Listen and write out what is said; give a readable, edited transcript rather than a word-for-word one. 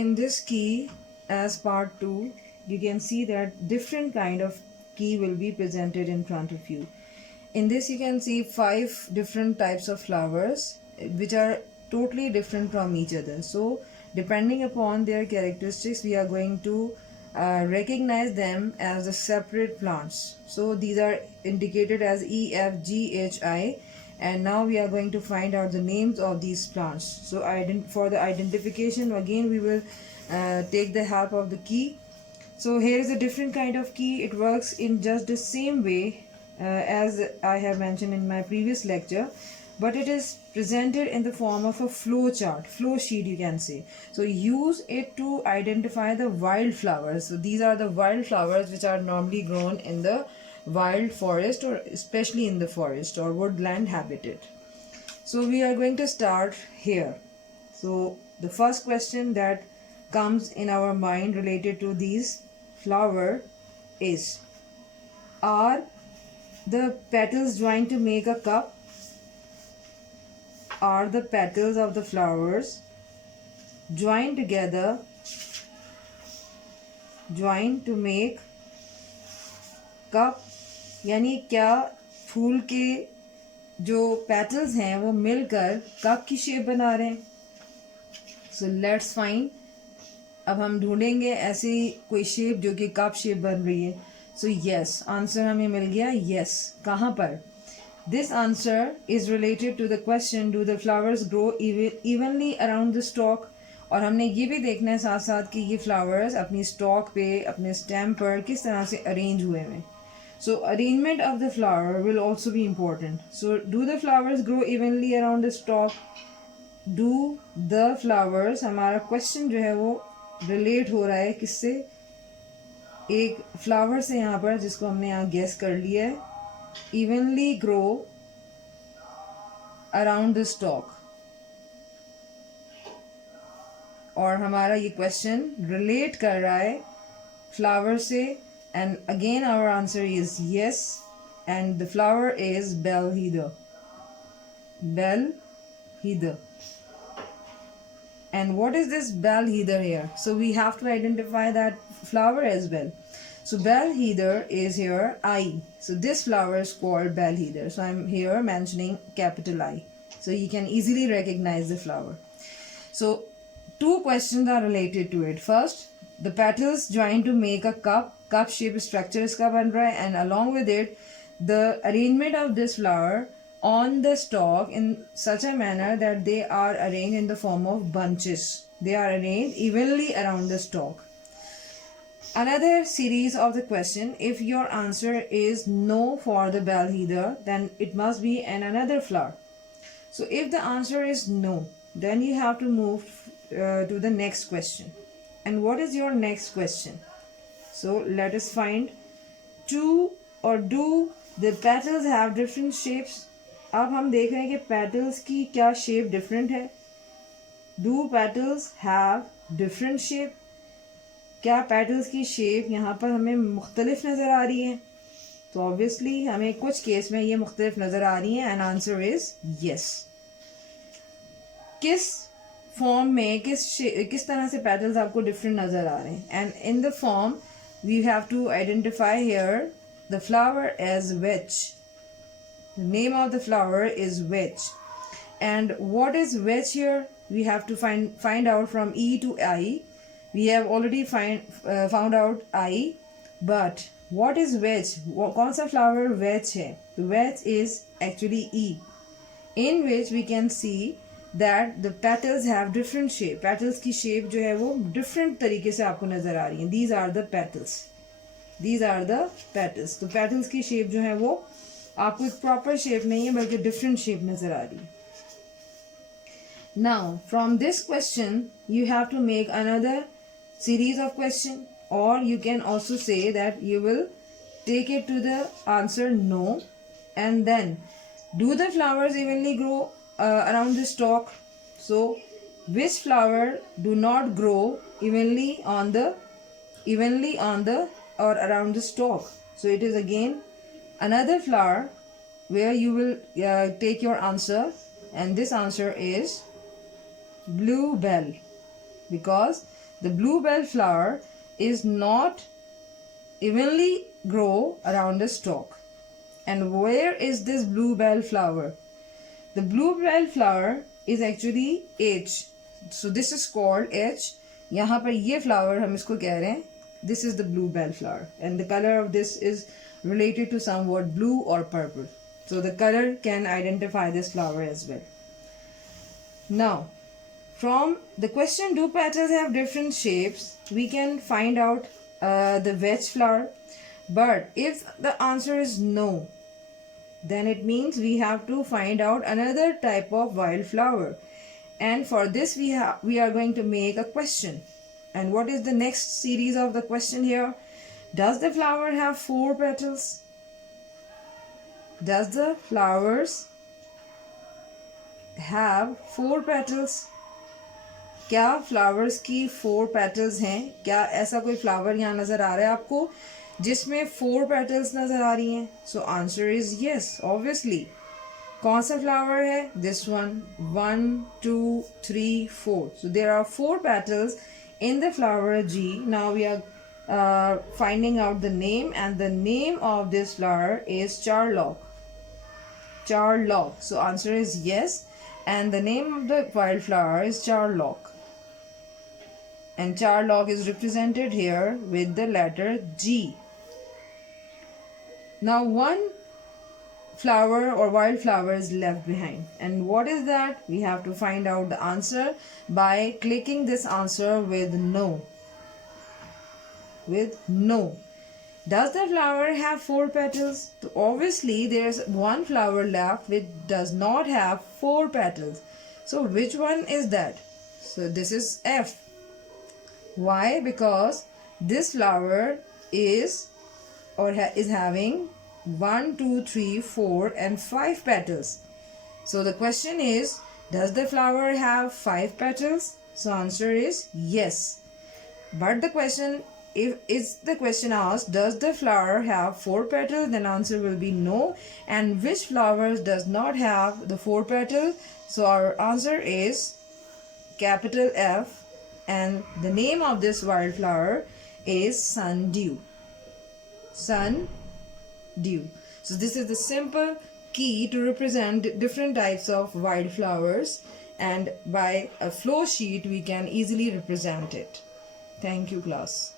in this key as part 2, you can see that different kind of key will be presented in front of you. In this you can see 5 different types of flowers which are totally different from each other. So depending upon their characteristics, we are going to recognize them as the separate plants. So these are indicated as E, F, G, H, I, and now we are going to find out the names of these plants. So for the identification, again we will take the help of the key. So here is a different kind of key. It works in just the same way as I have mentioned in my previous lecture, but it is presented in the form of a flow chart, flow sheet you can say. So use it to identify the wildflowers. So these are the wildflowers which are normally grown in the wild forest, or especially in the forest or woodland habitat. So we are going to start here. So the first question that comes in our mind related to these flower is, are the petals joined to make a cup? Are the petals of the flowers joined together, joined to make cup? यानी क्या फूल के जो petals हैं वो मिलकर cup की shape बना रहे हैं? So let's find. अब हम ढूंढेंगे ऐसी कोई शेप जो कि कप शेप बन रही है. So yes, आंसर हमें मिल गया. yes. कहाँ पर? This answer is related to the question, do the flowers grow evenly around the stalk? और हमने ये भी देखना है साथ साथ कि ये flowers अपनी stalk पे, अपने stem पर किस तरह से arrange हुए हैं. So arrangement of the flower will also be important. So do the flowers grow evenly around the stalk? Do the flowers, हमारा question जो है वो relate हो रहा है किससे? एक flower से यहाँ पर, जिसको हमने यहाँ guess कर लिया है, evenly grow around the stalk. और हमारा ये question relate कर रहा है flower से, and again our answer is yes, and the flower is bell heather. Bell heather. And what is this bell heather here? So we have to identify that flower as well. So bell heather is here I. So this flower is called bell heather. So I'm here mentioning capital I. So you can easily recognize the flower. So 2 questions are related to it. First, the petals join to make a cup. Cup shape structure iska ban raha hai, and along with it, the arrangement of this flower on the stalk in such a manner that they are arranged in the form of bunches. They are arranged evenly around the stalk. Another series of the question, if your answer is no for the bell heather, then it must be another flower. So if the answer is no, then you have to move to the next question. And what is your next question? So let us find. Do the petals have different shapes? अब हम देख रहे हैं कि petals की क्या shape different है. Do petals have different shape? क्या petals की shape यहाँ पर हमें मुख्तलिफ नज़र आ रही है? तो obviously हमें कुछ केस में ये मुख्तलिफ नज़र आ रही हैं, and answer is yes. किस form में किस तरह से petals आपको different नज़र आ रहे हैं? And in the form we have to identify here the flower as wedge. The name of the flower is wedge. And what is wedge here? We have to find out from E to I. We have already found out I, but what is wedge? कौन सा flower wedge है? The wedge is actually E, in which we can see that the petals have different shape. Petals की shape जो है वो different तरीके से आपको नज़र आ रही है. These are the petals. These are the petals. तो petals की shape जो है वो आपको एक proper shape नहीं है बल्कि different shape नज़र आ रही है. Now from this question you have to make another series of question, or you can also say that you will take it to the answer no, and then do the flowers evenly grow around the stalk? So which flower do not grow evenly on the or around the stalk? So it is again another flower where you will take your answer, and this answer is bluebell, because The bluebell flower is not evenly grow around the stalk. And where is this bluebell flower? The bluebell flower is actually H. So this is called H. यहाँ पर ये flower हम इसको कह रहे हैं. This is the bluebell flower, and the color of this is related to somewhat blue or purple. So the color can identify this flower as well. Now, from the question, do petals have different shapes? We can find out the wedge flower. But if the answer is no, then it means we have to find out another type of wildflower. And for this we are going to make a question. And what is the next series of the question here? Does the flower have 4 petals? Does the flowers have 4 petals? क्या flowers की 4 petals हैं? क्या ऐसा कोई flower यहाँ नज़र आ रहा है आपको जिसमें 4 petals नज़र आ रही हैं? So answer is yes, obviously. कौन सा flower है? This one. 1, 2, 3, 4. So there are 4 petals in the flower G. Now we are finding out the name, and the name of this flower is Charlock. Charlock. So answer is yes, and the name of the wildflower is Charlock. And Charlock is represented here with the letter G. Now one flower or wildflower is left behind. And what is that? We have to find out the answer by clicking this answer with no. With no. Does the flower have 4 petals? So obviously there's one flower left which does not have 4 petals. So which one is that? So this is F. Why? Because this flower is having 1, 2, 3, 4 and 5 petals. So the question is, does the flower have 5 petals? So answer is yes. But the question, if the question asks, does the flower have 4 petals? Then answer will be no. And which flowers does not have the 4 petals? So our answer is capital F. And the name of this wildflower is sundew. Sundew. So this is the simple key to represent different types of wildflowers, and by a flow sheet we can easily represent it. Thank you, class.